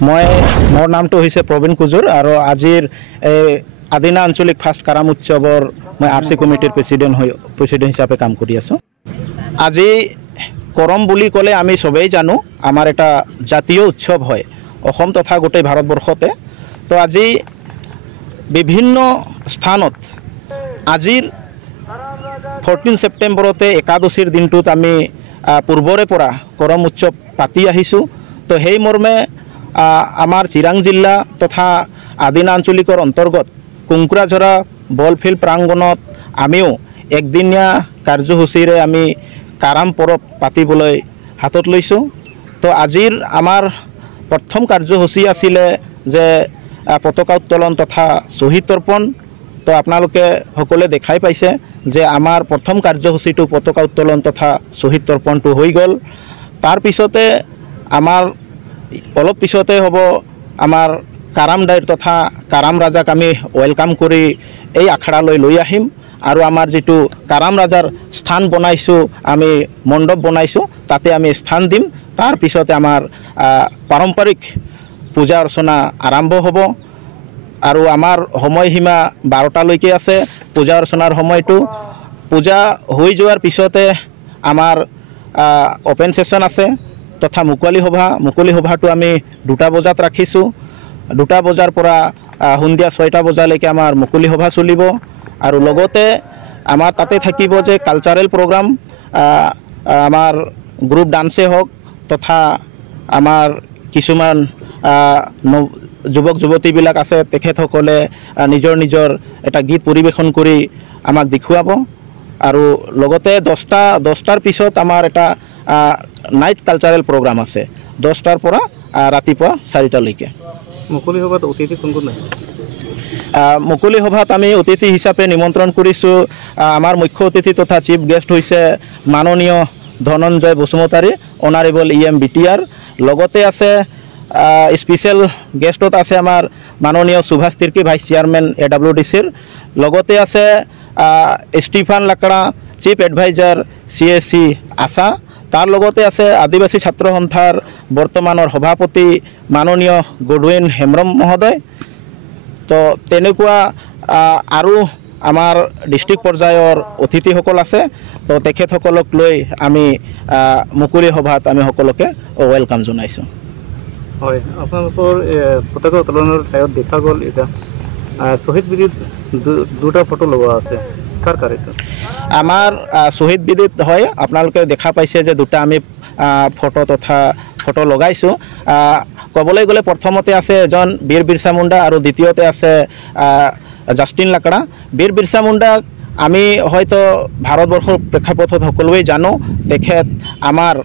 मोर नाम तो प्रवीण कुजुर और आजिर आदिना आंचलिक फार्स्ट काराम उत्सवर मैं आरसी कमिटिर प्रेसिडेंट हिसाबे काम कर आज करम बुली कले आमी सबेई जानो आमार एटा जातीय उत्सव है अहोम तथा गोटे भारतवर्षते तो आज विभिन्न स्थानत आजिर 14 सेप्टेम्बरते एकादशीर दिनटुत आमी पूर्वरे परा करम उत्सव पाति आहिछु तो हेई मर्मे आमार चिराং जिला तथा आदिना आंचलिकर अंतर्गत कुंकुराझरा बलफिल्ड प्रांगणत आमिओ एकदिनिया कार्यसूचीरे आमी काराम परब पातिबोलै हातत लैছোঁ तो आजिर आमार प्रथम कार्यसूची आছিলে जे पताका उत्तोलन तथा शहीद तर्पण तो आपनालोके सकले देखाई पाइছে जे आमार प्रथम कार्यसूचीटो पताका उत्तोलन तथा शहीद तर्पणटो হৈ গ'ল तार पिछते आमार अलप पिछते हब आमार काराम डायर तथा काराम राजाक आमी वेलकाम करी এই आखड़ाলৈ লৈ আহিম और आमार जीटू काराम राजार स्थान बनाइছো आमी मंडप बनाइছো ताते आमी स्थान दिम तार पिछते आमार पारम्परिक पूजा अर्चना आरम्भ हब और आमार समयसीमा 12टाলৈকে আছে पूजा अर्चनार समयटो पूजा হৈ যোৱাৰ পিছতে आमार ओपेन सेशन आछे तथा मुकली सभाटो आमी 2टा बजात राखिছোঁ 2टा बजार परा सन्धिया 6टा बजाলৈকে आमार मुकली सभा चलिब और लगते आमार ताते থাকিব जे कालचारेल प्रोग्राम आमार ग्रुप डान्से हक तथा आमार किछुमान युवक युवतीबिलाक आछे तेखेतসকলে निजर निजर एटा गीत परिवेशन करी आमाक देखुवाब और लगते 10टार पिছত आमार एटा नाइट कालचारेल प्रोग्राम आछे 10टार परा रातिपुवा 4टाলৈকে मुकली सभात अतिथि कोन कोन मुकली सभात आमी अतिथि हिसापे निमंत्रण करिছোঁ आमार मुख्य अतिथि तथा चीफ गेस्ट होइছে माननीय धनंजय बसुमतारी अनारेबल EM BTR लगते आछे स्पेशल गेस्टत आछे आमार माननीय सुभाष तिर्की भाइस चेयरमैन AWDCर लगते आछे Stefan Lakra chief adviser CSC आशा तार लगते आछे आदिवासी छात्र सन्थार बर्तमानर सभापति माननीय गडुइन हेम्ब्रम महोदय तो तेनेकुआ आरु आमार डिस्ट्रिक्ट पर्यायर अतिथिসকল আছে तो तेखेतসকলক লৈ आमी मुकली सभात आमी সকলোকে वेलकाम जनाइছোঁ হয় আপোনালোকৰ পতাকা উত্তোলনৰ ঠাইত দেখা গ'ল এটা শহীদ বিদিত 2টা ফটো লগোৱা আছে কাৰ কাৰিতা आमार शहीद विदित है आपनालोके देखा पाइছে जे 2टा आमी फटो तथा फटो लगाइছোঁ कबले गले प्रथमते आछे एजन वीर बिरसा मुंडा और द्वितीयते आछे जस्टिन लाकड़ा वीर बिरसा मुंडा आमी हयतो भारतवर्षर प्रेक्षापटत सकलोৱে जानो तेखेत आमार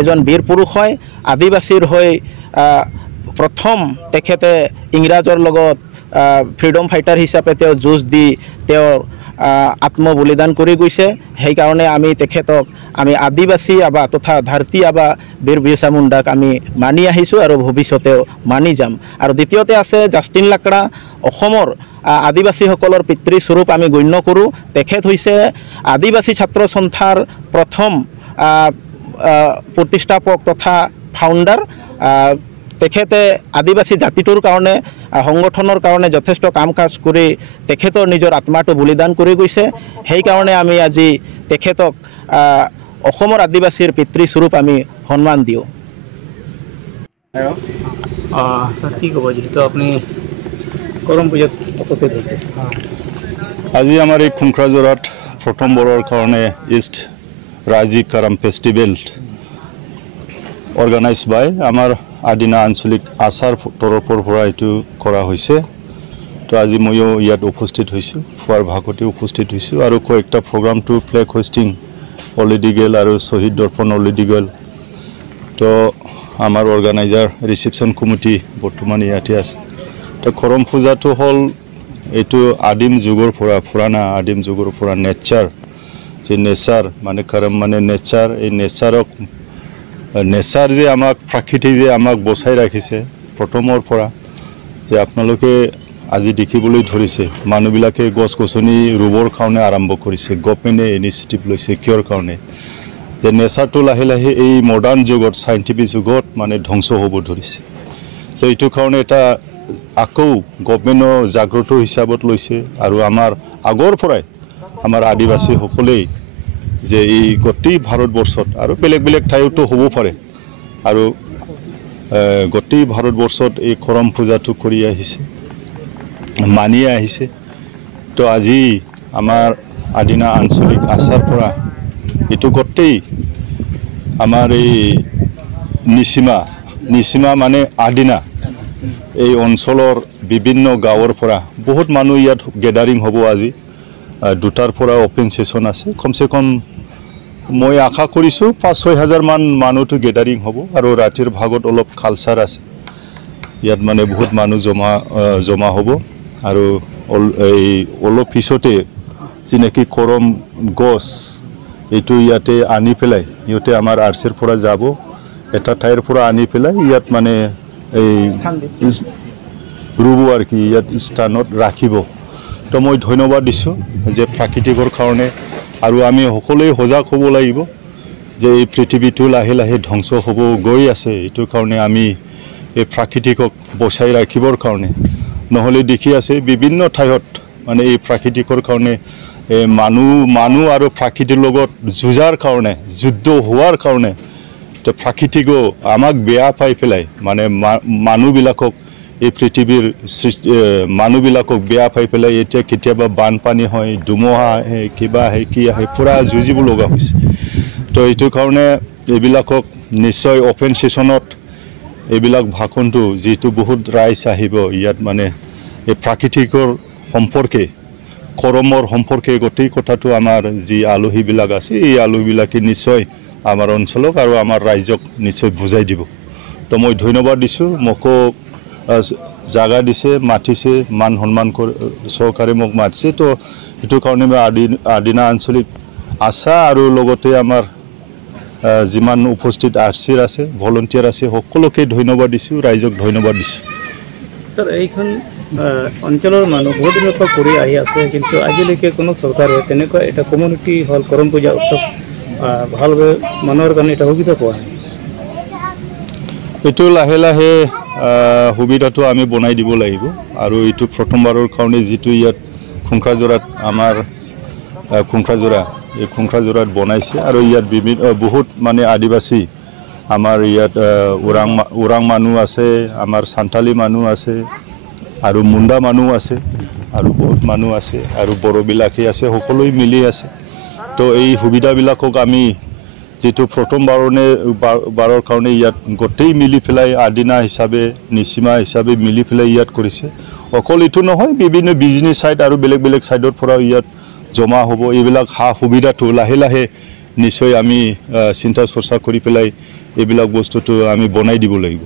एजन वीर पुरुष है आदिवासीर हय प्रथम तेखेते इंराजर लगत फ्रीडम फाइटार हिसापे तेओ जुज दी तेओर आत्म बलिदान करि गइছে সেই কারণে আমি তেখেতক আমি आदिवासी आबा तथा धरती आबा वीर बिरसा मुंडाक आमी मानि आहिছোঁ और भविष्यतेও मानि जाम और द्वितीयते আছে जस्टिन लाकड़ा অসমৰ आदिवासीসকলৰ पितृस्वरूप आमी गण्य करूँ तेखेत হৈছে आदिवासी छात्र सन्थार प्रथम प्रतिष्ठापक तथा फाउंडार तेखेते आदिवासी जातिटोर कारणे संगठनर कारणे यथेष्ट काम काज करी तेखेतर निजर आत्माटो बलिदान करि गइছে हेई कारणे आमी আজি तेखेतक অসমৰ आदिवासीर पितृस्वरूप आमी सम्मान दिওঁ सर की कब जेहेतु अपनी करम पूजात उपस्थित হৈছে আজি आमार এই खुंख्राजरात प्रथम बरर कारणे ईस्ट राजी काराम फेस्टिवल अर्गानाइज बाय आमार आदिना आंचलिक आसार तरफर পৰা এটো কৰা হৈছে তো আজি ময়ো ইয়াত উপস্থিত হৈছোঁ ফুৱাৰ ভাগতে উপস্থিত হৈছোঁ আৰু কয়েকটা programme to flag hoisting already গেল আৰু শহীদ দৰ্পণ অলৰেডি গেল তো আমাৰ অৰ্গানাইজাৰ ৰিসেপশন কমিটি বৰ্তমান ইয়াতে আছে তো কৰম পূজাটো হল এটো আদিম যুগৰ পৰা পুৰানা আদিম যুগৰ পৰা নেচাৰ যে নেচাৰ মানে কৰম মানে নেচাৰ এই নেচাৰক नेचार जे आमाक प्राकृति जे आमाक बचाई राखिছে प्रथমৰ পৰা যে আপোনালোকে আজি দেখিবলৈ ধৰিছে মানুহবিলাকে গছ গছনি ৰুবৰ কাৰণে আৰম্ভ কৰিছে গভৰ্ণমেণ্টে ইনিচিয়েটিভ লৈছে কিয়ৰ কাৰণে যে নেচাৰটো লাহে লাহে এই মডাৰ্ণ যুগত সাইন্টিফিক যুগত মানে ধ্বংস হ'ব ধৰিছে তো এইটো কাৰণে এটা আকৌ গভৰ্ণমেণ্টৰ জাগ্ৰত হিচাপত লৈছে আৰু আমাৰ আগৰ পৰাই আমাৰ আদিবাসীসকলেই যে এই গোটেই ভাৰতবৰ্ষত আৰু বেলেগ বেলেগ ঠাইতো হ'ব পাৰে আৰু গোটেই ভাৰতবৰ্ষত এই কৰম পূজাটো কৰি আহিছে মানি আহিছে তো আজি আমাৰ আদিনা আঞ্চলিক আচাৰ পৰা এইটো গোটেই আমাৰ এই নিচিমা মানে আদিনা এই অঞ্চলৰ বিভিন্ন গাঁৱৰ পৰা বহুত মানুহ ইয়াত গেদাৰিং হ'ব আজি 2টাৰ পৰা অপেন সেশন আছে কমসে কম মই আশা কৰিছোঁ 5-6 হাজাৰ মান মানুহটো গেদাৰিং হ'ব আৰু ৰাতিৰ ভাগত অলপ কালচাৰ আছে ইয়াত মানে বহুত মানুহ জমা হ'ব আৰু এই অলপ পিছতে যেনেকৈ কৰম গছ এইটো ইয়াতে আনি পেলাই ইহঁতে আমাৰ আৰচিৰ পৰা যাব এটা ঠাইৰ পৰা আনি পেলাই ইয়াত মানে এই ৰুব আৰু কি ইয়াত স্থানত ৰাখিব তো মই ধন্যবাদ দিছোঁ যে প্ৰাকৃতিকৰ কাৰণে আৰু আমি সকলোৱে সজাগ হ'ব লাগিব যে এই পৃথিৱীটো লাহে লাহে ধ্বংস হ'ব গৈ আছে এইটো কাৰণে আমি এই প্ৰাকৃতিকক বচাই ৰাখিবৰ কাৰণে নহ'লে দেখি আছে বিভিন্ন ঠাইত মানে এই প্ৰাকৃতিকৰ কাৰণে মানুহ আৰু প্ৰকৃতিৰ লগত যুঁজাৰ কাৰণে যুদ্ধ হোৱাৰ কাৰণে তো প্ৰাকৃতিকো আমাক বেয়া পাই পেলাই মানে মানুহবিলাকক এই পৃথিৱীৰ মানুহবিলাকক বেয়া পাই পেলাই এতিয়া কেতিয়াবা বানপানী হয় ধুমুহা আহে কিবা আহে কি আহে পুৰা যুঁজিব লগা হৈছে তো এইটো কাৰণে এইবিলাকক নিশ্চয় অপেন সেশনত এইবিলাক ভাষণটো যিটো বহুত ৰাইজ আহিব ইয়াত মানে এই প্ৰাকৃতিকৰ সম্পৰ্কে কৰমৰ সম্পৰ্কে গোটেই কথাটো আমাৰ যি আলহীবিলাক আছে এই আলহীবিলাকে নিশ্চয় আমাৰ অঞ্চলক আৰু আমাৰ ৰাইজক নিশ্চয় বুজাই দিব তো মই ধন্যবাদ দিছোঁ মোকো জাগা দিছে মাতিছে মান সন্মান সহকাৰে মোক মাতিছে তো এইটো কাৰণে মই আদিনা আঞ্চলিক আশা আৰু লগতে আমাৰ যিমান উপস্থিত আৰচিৰ আছে ভলণ্টিয়াৰ আছে সকলোকে ধন্যবাদ দিছোঁ ৰাইজক ধন্যবাদ দিছোঁ স্যাৰ এইখন অঞ্চলৰ মানুহ বহুত দিনৰ পৰা কৰি আহি আছে কিন্তু আজিলৈকে কোনো চৰকাৰে তেনেকুৱা এটা কমিউনিটি হল কৰম পূজা উৎসৱ ভালভাৱে মানুহৰ কাৰণে এটা সুবিধা পোৱা নাই এইটো লাহে লাহে সুবিধাটো আমি বনাই দিব লাগিব আৰু এইটো প্ৰথমবাৰৰ কাৰণে যিটো ইয়াত খুংখাজোৰাত আমাৰ খুংখাজোৰাত বনাইছে আৰু ইয়াত বহুত মানে আদিবাসী আমাৰ ইয়াত ওৰাং মানুহ আছে আমাৰ সান্তালী মানুহ আছে আৰু মুণ্ডা মানুহ আছে আৰু বহুত মানুহ আছে আৰু বড়োবিলাকে আছে সকলোৱে মিলি আছে তো এই সুবিধাবিলাকক আমি যেটো প্ৰথমবাৰৰ কাৰণে ইয়াত গোটেই মিলি পেলাই আদিনা হিচাপে নিচিমা হিচাপে মিলি পেলাই ইয়াত কৰিছে অকল এইটো নহয় বিভিন্ন বিজনেছ সাইড আৰু বেলেগ বেলেগ সাইডৰ পৰা ইয়াত জমা হ'ব এইবিলাক সুবিধাটো লাহে লাহে নিশ্চয় আমি চিন্তা চৰ্চা কৰি পেলাই এইবিলাক বস্তুটো আমি বনাই দিব লাগিব